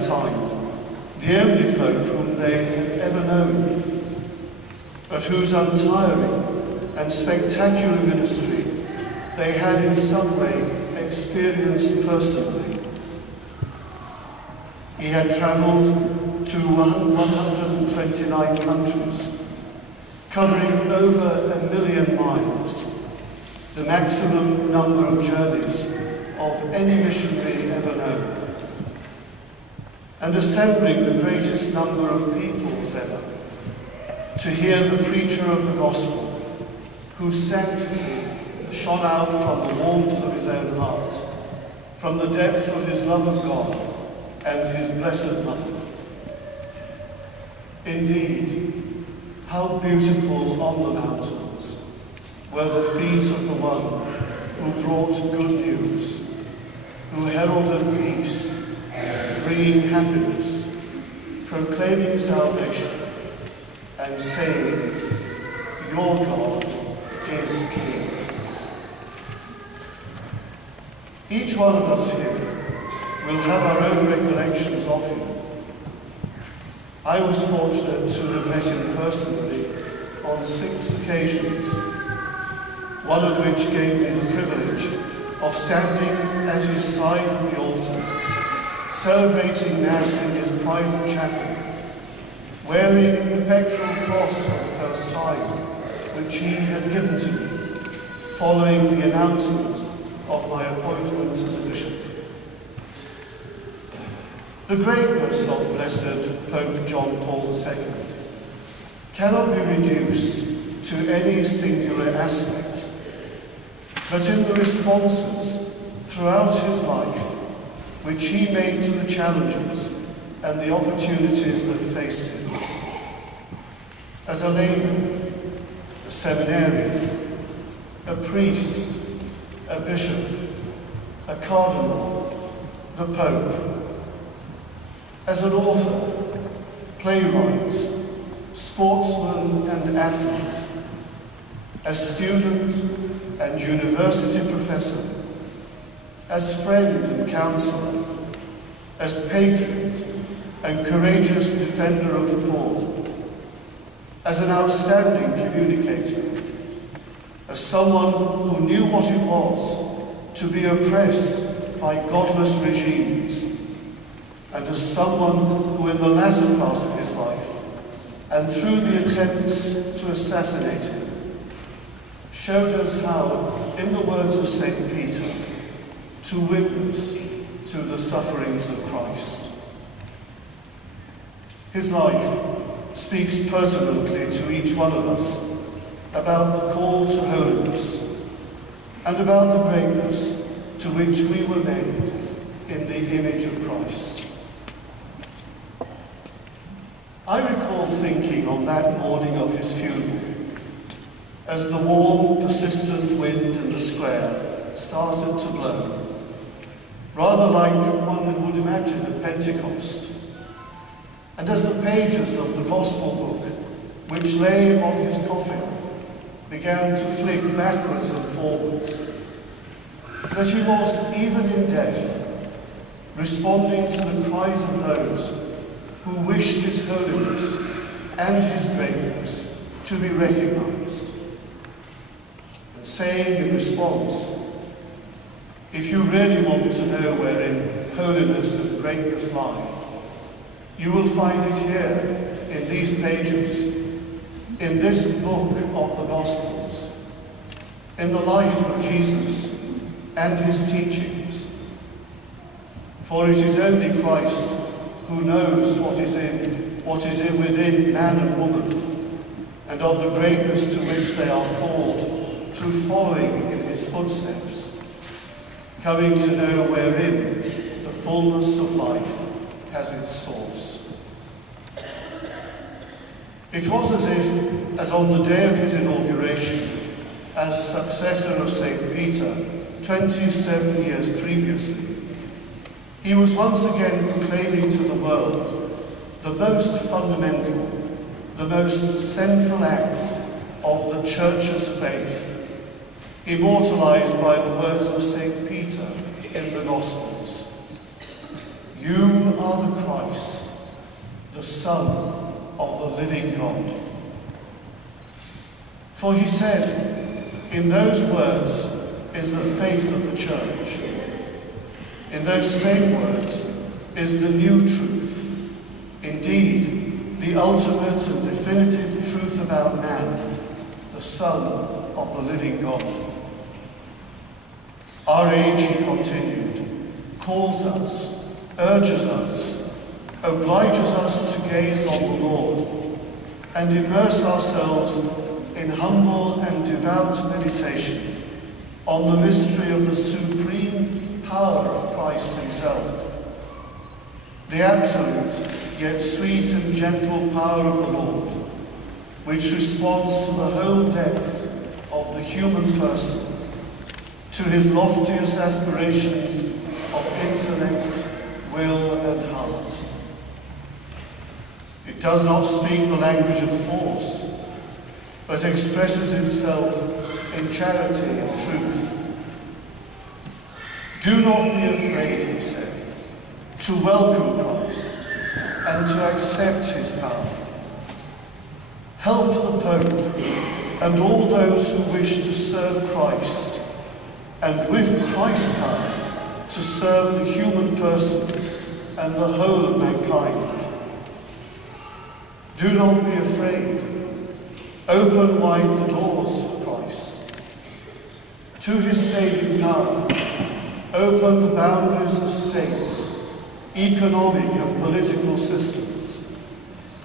time, the only Pope whom they had ever known, but whose untiring and spectacular ministry they had in some way experienced personally. He had travelled to 129 countries, covering over 1 million miles, the maximum number of journeys of any missionary ever known, and assembling the greatest number of peoples ever to hear the preacher of the gospel, whose sanctity shone out from the warmth of his own heart, from the depth of his love of God and his blessed mother. Indeed, how beautiful on the mountains were the feet of the one who brought good news, who heralded peace, bringing happiness, proclaiming salvation, and saying, "Your God is King." Each one of us here will have our own recollections of him. I was fortunate to have met him personally on 6 occasions, one of which gave me the privilege of standing at his side at the altar, celebrating Mass in his private chapel, wearing the pectoral cross for the first time, which he had given to me, following the announcement of my appointment as a bishop. The greatness of Blessed Pope John Paul II cannot be reduced to any singular aspect, but in the responses throughout his life which he made to the challenges and the opportunities that faced him. As a layman, a seminarian, a priest, a bishop, a cardinal, the Pope, as an author, playwright, sportsman and athlete, as student and university professor, as friend and counselor, as patriot and courageous defender of the poor, as an outstanding communicator, as someone who knew what it was to be oppressed by godless regimes, and as someone who in the latter part of his life, and through the attempts to assassinate him, showed us how, in the words of St. Peter, to witness to the sufferings of Christ. His life speaks pertinently to each one of us about the call to holiness and about the greatness to which we were made in the image of Christ. I recall thinking on that morning of his funeral, as the warm, persistent wind in the square started to blow, rather like one would imagine at Pentecost, and as the pages of the Gospel book, which lay on his coffin, began to flick backwards and forwards, that he was, even in death, responding to the cries of those who wished his holiness and his greatness to be recognized, and saying in response, "If you really want to know wherein holiness and greatness lie, you will find it here in these pages, in this book of the Gospels, in the life of Jesus and his teachings. For it is only Christ who knows what is within man and woman, and of the greatness to which they are called through following in his footsteps, coming to know wherein the fullness of life has its source." It was as if, as on the day of his inauguration, as successor of St. Peter 27 years previously, he was once again proclaiming to the world the most fundamental, the most central act of the Church's faith, immortalized by the words of St. Peter in the Gospels. "You are the Christ, the Son of the living God." For he said, in those words is the faith of the church. In those same words is the new truth. Indeed, the ultimate and definitive truth about man, the Son of the living God. Our age, he continued, calls us, urges us, obliges us to gaze on the Lord and immerse ourselves in humble and devout meditation on the mystery of the supreme power of Christ himself, the absolute yet sweet and gentle power of the Lord, which responds to the whole depth of the human person, to his loftiest aspirations of intellect, will, and heart. It does not speak the language of force, but expresses itself in charity and truth. Do not be afraid, he said, to welcome Christ and to accept his power. Help the Pope and all those who wish to serve Christ, and with Christ's power to serve the human person and the whole of mankind. Do not be afraid. Open wide the doors for Christ. To his saving power, open the boundaries of states, economic and political systems,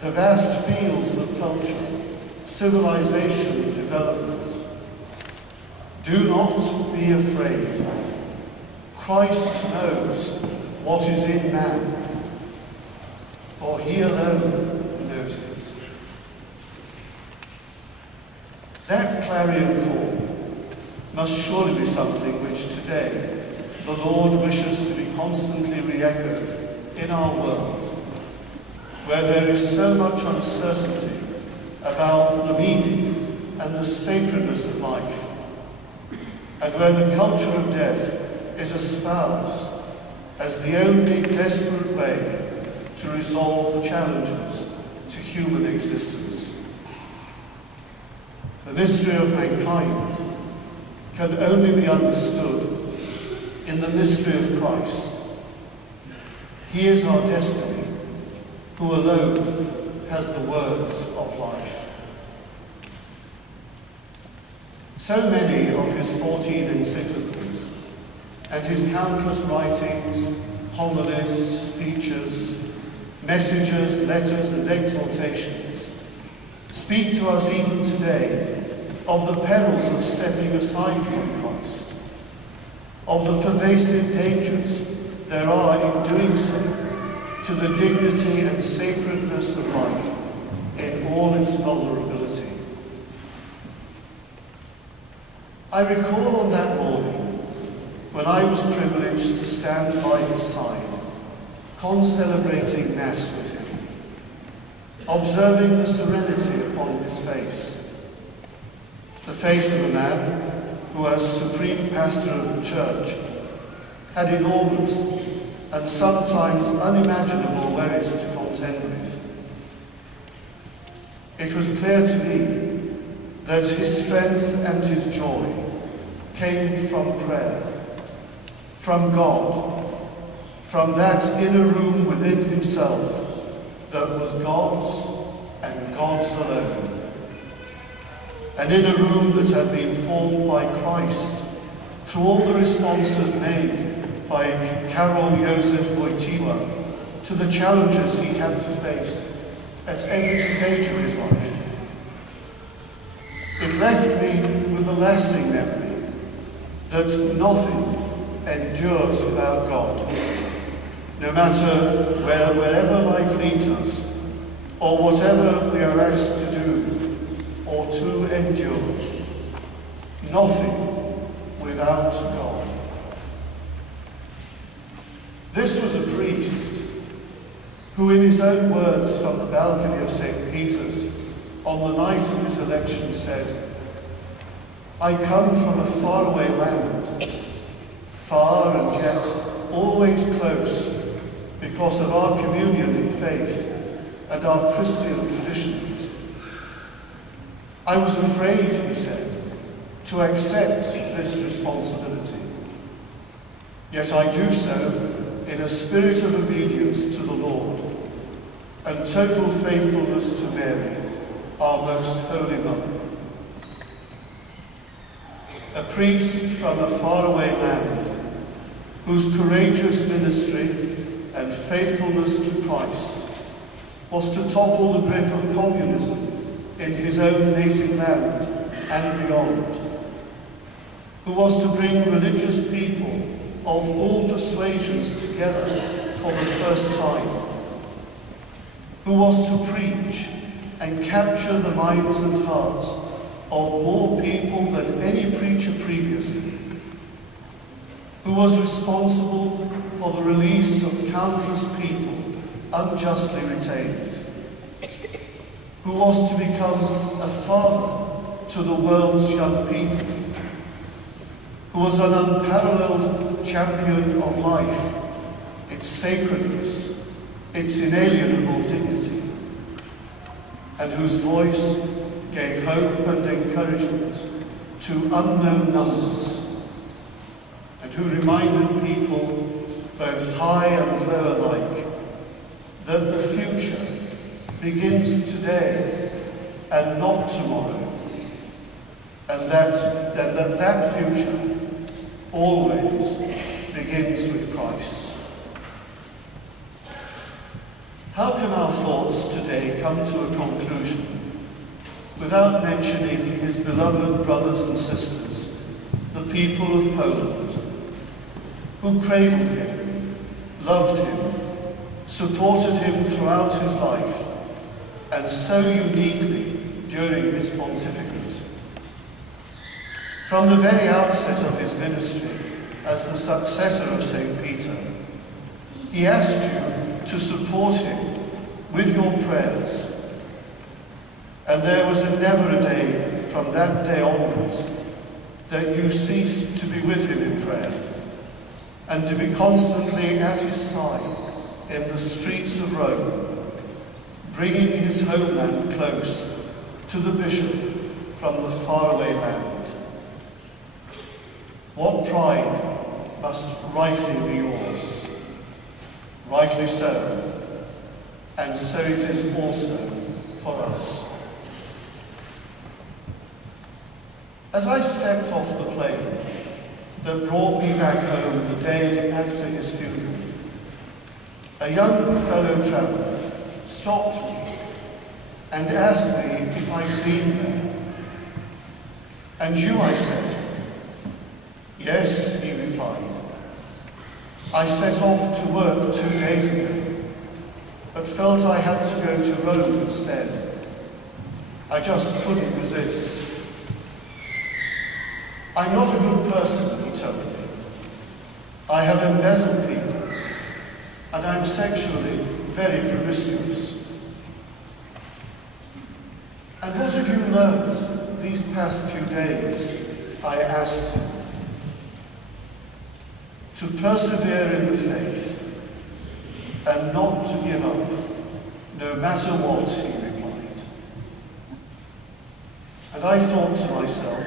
the vast fields of culture, civilization and development. Do not be afraid. Christ knows what is in man, for he alone knows it. That clarion call must surely be something which today the Lord wishes to be constantly re-echoed in our world, where there is so much uncertainty about the meaning and the sacredness of life, and where the culture of death is espoused as the only desperate way to resolve the challenges to human existence. The mystery of mankind can only be understood in the mystery of Christ. He is our destiny, who alone has the words of life. So many of his 14 encyclicals and his countless writings, homilies, speeches, messages, letters, and exhortations speak to us even today of the perils of stepping aside from Christ, of the pervasive dangers there are in doing so to the dignity and sacredness of life in all its vulnerability. I recall on that morning when I was privileged to stand by his side, concelebrating Mass with him, observing the serenity upon his face, the face of a man who, as Supreme Pastor of the Church, had enormous and sometimes unimaginable worries to contend with. It was clear to me that his strength and his joy came from prayer, from God, from that inner room within himself that was God's and God's alone. An inner room that had been formed by Christ through all the responses made by Karol Józef Wojtyła to the challenges he had to face at every stage of his life. It left me with a lasting memory that nothing endures without God, no matter wherever life leads us, or whatever we are asked to do or to endure. Nothing without God. This was a priest who, in his own words from the balcony of St. Peter's on the night of his election, said, "I come from a faraway land, far and yet always close, because of our communion in faith and our Christian traditions. I was afraid, he said, to accept this responsibility. Yet I do so in a spirit of obedience to the Lord and total faithfulness to Mary, our most holy mother. A priest from a faraway land, whose courageous ministry and faithfulness to Christ was to topple the grip of communism in his own native land and beyond, who was to bring religious people of all persuasions together for the first time, who was to preach and capture the minds and hearts of more people than any preacher previously, who was responsible for the release of countless people unjustly retained, who was to become a father to the world's young people, who was an unparalleled champion of life, its sacredness, its inalienable dignity, and whose voice gave hope and encouragement to unknown numbers, and who reminded people, both high and low alike, that the future begins today and not tomorrow, and that future always begins with Christ. How can our thoughts today come to a conclusion without mentioning his beloved brothers and sisters, the people of Poland, who cradled him, loved him, supported him throughout his life, and so uniquely during his pontificate? From the very outset of his ministry as the successor of St. Peter, he asked you to support him with your prayers. And there was never a day from that day onwards that you ceased to be with him in prayer and to be constantly at his side in the streets of Rome, bringing his homeland close to the bishop from the faraway land. What pride must rightly be yours. Rightly so, and so it is also for us. As I stepped off the plane that brought me back home the day after his funeral, a young fellow traveller stopped me and asked me if I'd been there. And you, I said. Yes, he replied. I set off to work 2 days ago, but felt I had to go to Rome instead. I just couldn't resist. I'm not a good person, he told me. I have embezzled people, and I'm sexually very promiscuous. And what have you learned these past few days? I asked him. To persevere in the faith, and not to give up, no matter what, he replied. And I thought to myself,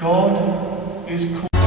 God is calling